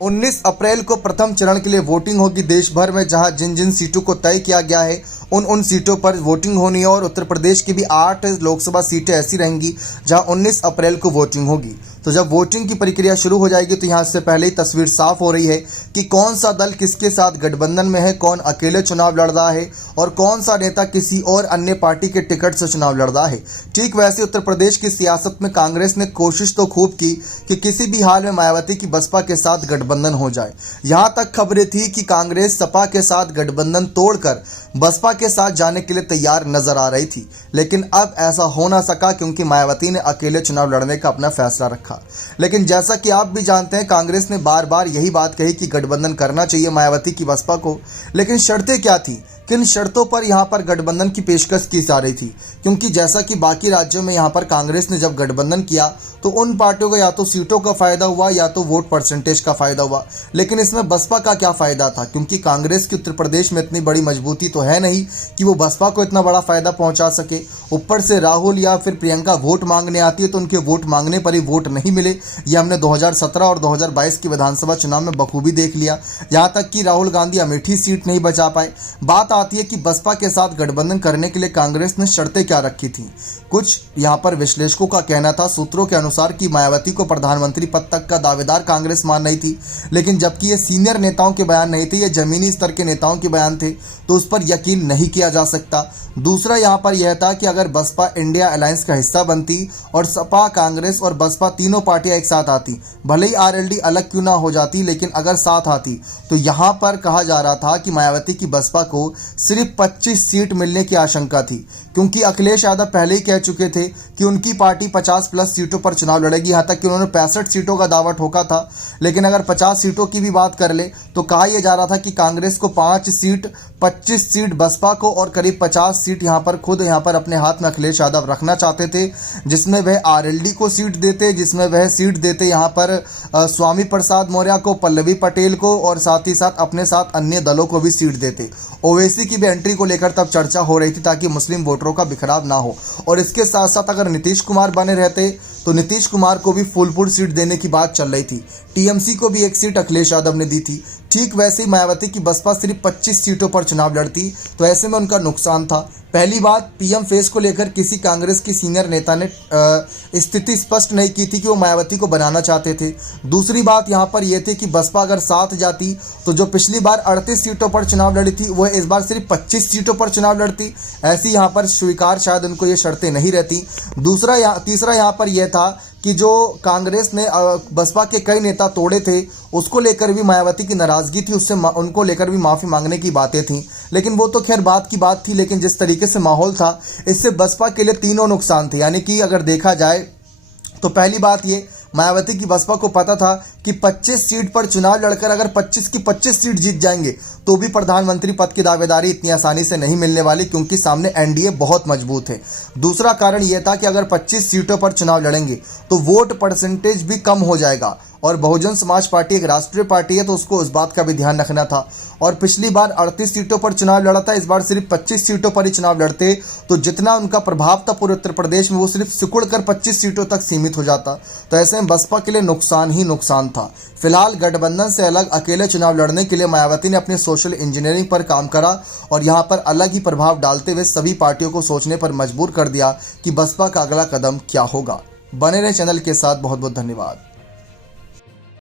19 अप्रैल को प्रथम चरण के लिए वोटिंग होगी देश भर में, जहां जिन जिन सीटों को तय किया गया है उन सीटों पर वोटिंग होनी है। और उत्तर प्रदेश की भी 8 लोकसभा सीटें ऐसी रहेंगी जहां 19 अप्रैल को वोटिंग होगी। तो जब वोटिंग की प्रक्रिया शुरू हो जाएगी तो यहाँ से पहले ही तस्वीर साफ हो रही है कि कौन सा दल किसके साथ गठबंधन में है, कौन अकेले चुनाव लड़ रहा है और कौन सा नेता किसी और अन्य पार्टी के टिकट से चुनाव लड़ रहा है। ठीक वैसे उत्तर प्रदेश की सियासत में कांग्रेस ने कोशिश तो खूब की कि किसी भी हाल में मायावती की बसपा के साथ गठबंधन हो जाए। यहाँ तक खबरें थी कि कांग्रेस सपा के साथ गठबंधन तोड़कर बसपा के साथ जाने के लिए तैयार नजर आ रही थी, लेकिन अब ऐसा हो ना सका क्योंकि मायावती ने अकेले चुनाव लड़ने का अपना फैसला रखा। लेकिन जैसा कि आप भी जानते हैं, कांग्रेस ने बार बार यही बात कही कि गठबंधन करना चाहिए मायावती की बसपा को, लेकिन शर्तें क्या थी, किन शर्तों पर यहाँ पर गठबंधन की पेशकश की जा रही थी। क्योंकि जैसा कि बाकी राज्यों में यहाँ पर कांग्रेस ने जब गठबंधन किया तो उन पार्टियों को या तो सीटों का फायदा हुआ या तो वोट परसेंटेज का फायदा हुआ, लेकिन इसमें बसपा का क्या फायदा था, क्योंकि कांग्रेस की उत्तर प्रदेश में इतनी बड़ी मजबूती तो है नहीं कि वो बसपा को इतना बड़ा फायदा पहुंचा सके। ऊपर से राहुल या फिर प्रियंका वोट मांगने आती है तो उनके वोट मांगने पर ही वोट नहीं मिले। ये हमने 2017 और 2022 की विधानसभा चुनाव में बखूबी देख लिया। यहाँ तक कि राहुल गांधी अमेठी सीट नहीं बचा पाए। बात आती है कि बसपा के साथ गठबंधन करने के लिए कांग्रेस ने शर्तें क्या रखी थी। कुछ यहाँ पर विश्लेषकों का कहना था, सूत्रों के अनुसार, कि मायावती को प्रधानमंत्री पद तक का दावेदार कांग्रेस मान रही थी, लेकिन जबकि ये सीनियर नेताओं के बयान नहीं थे, ये जमीनी स्तर के नेताओं के बयान थे, तो उस पर यकीन नहीं किया जा सकता। दूसरा यहाँ पर यह था कि अगर बसपा इंडिया अलायंस का हिस्सा बनती और सपा, कांग्रेस और बसपा तीनों पार्टियां एक साथ आती, भले ही आरएलडी अलग क्यों ना हो जाती, लेकिन अगर साथ आती तो यहाँ पर कहा जा रहा था कि मायावती की बसपा को सिर्फ 25 सीट मिलने की आशंका थी, क्योंकि अखिलेश यादव पहले ही कह चुके थे कि उनकी पार्टी 50+ सीटों पर चुनाव लड़ेगी। यहाँ तक कि उन्होंने 65 सीटों का दावा ठोका था। लेकिन अगर 50 सीटों की भी बात कर ले तो कहा यह जा रहा था कि कांग्रेस को 5 सीट, 25 सीट बसपा को और करीब 50 सीट यहाँ पर खुद यहाँ पर अपने हाथ में अखिलेश यादव रखना चाहते थे, जिसमें वह आरएलडी को सीट देते, जिसमें वह सीट देते यहाँ पर स्वामी प्रसाद मौर्य को, पल्लवी पटेल को, और साथ ही साथ अपने साथ अन्य दलों को भी सीट देते। ओवैसी की भी एंट्री को लेकर तब चर्चा हो रही थी ताकि मुस्लिम वोटरों का बिखराव ना हो। और इसके साथ साथ अगर नीतीश कुमार बने रहते तो नीतीश कुमार को भी फुलपुर सीट देने की बात चल रही थी। टीएमसी को भी एक सीट अखिलेश यादव ने दी थी। ठीक वैसे ही मायावती की बसपा सिर्फ 25 सीटों पर चुनाव लड़ती, तो ऐसे में उनका नुकसान था। पहली बात, पीएम फेस को लेकर किसी कांग्रेस की सीनियर नेता ने स्थिति स्पष्ट नहीं की थी कि वो मायावती को बनाना चाहते थे। दूसरी बात यहाँ पर यह थी कि बसपा अगर साथ जाती तो जो पिछली बार 38 सीटों पर चुनाव लड़ी थी वह इस बार सिर्फ 25 सीटों पर चुनाव लड़ती। ऐसी यहाँ पर स्वीकार शायद उनको ये शर्तें नहीं रहती। तीसरा यहाँ पर यह था कि जो कांग्रेस ने बसपा के कई नेता तोड़े थे, उसको लेकर भी मायावती की नाराज़गी थी, उससे उनको लेकर भी माफ़ी मांगने की बातें थीं। लेकिन वो तो खैर बात की बात थी, लेकिन जिस तरीके से माहौल था, इससे बसपा के लिए तीनों नुकसान थे। यानी कि अगर देखा जाए तो पहली बात ये, मायावती की बसपा को पता था कि 25 सीट पर चुनाव लड़कर अगर 25 की 25 सीट जीत जाएंगे तो भी प्रधानमंत्री पद की दावेदारी इतनी आसानी से नहीं मिलने वाली, क्योंकि सामने एनडीए बहुत मजबूत है। दूसरा कारण यह था कि अगर 25 सीटों पर चुनाव लड़ेंगे तो वोट परसेंटेज भी कम हो जाएगा, और बहुजन समाज पार्टी एक राष्ट्रीय पार्टी है तो उसको उस बात का भी ध्यान रखना था। और पिछली बार 38 सीटों पर चुनाव लड़ा था, इस बार सिर्फ 25 सीटों पर ही चुनाव लड़ते तो जितना उनका प्रभाव था पूरे उत्तर प्रदेश में वो सिर्फ सिकुड़कर 25 सीटों तक सीमित हो जाता। तो ऐसे में बसपा के लिए नुकसान ही नुकसान था। फिलहाल गठबंधन से अलग अकेले चुनाव लड़ने के लिए मायावती ने अपनी सोशल इंजीनियरिंग पर काम करा और यहाँ पर अलग ही प्रभाव डालते हुए सभी पार्टियों को सोचने पर मजबूर कर दिया कि बसपा का अगला कदम क्या होगा। बने रहे चैनल के साथ। बहुत बहुत धन्यवाद।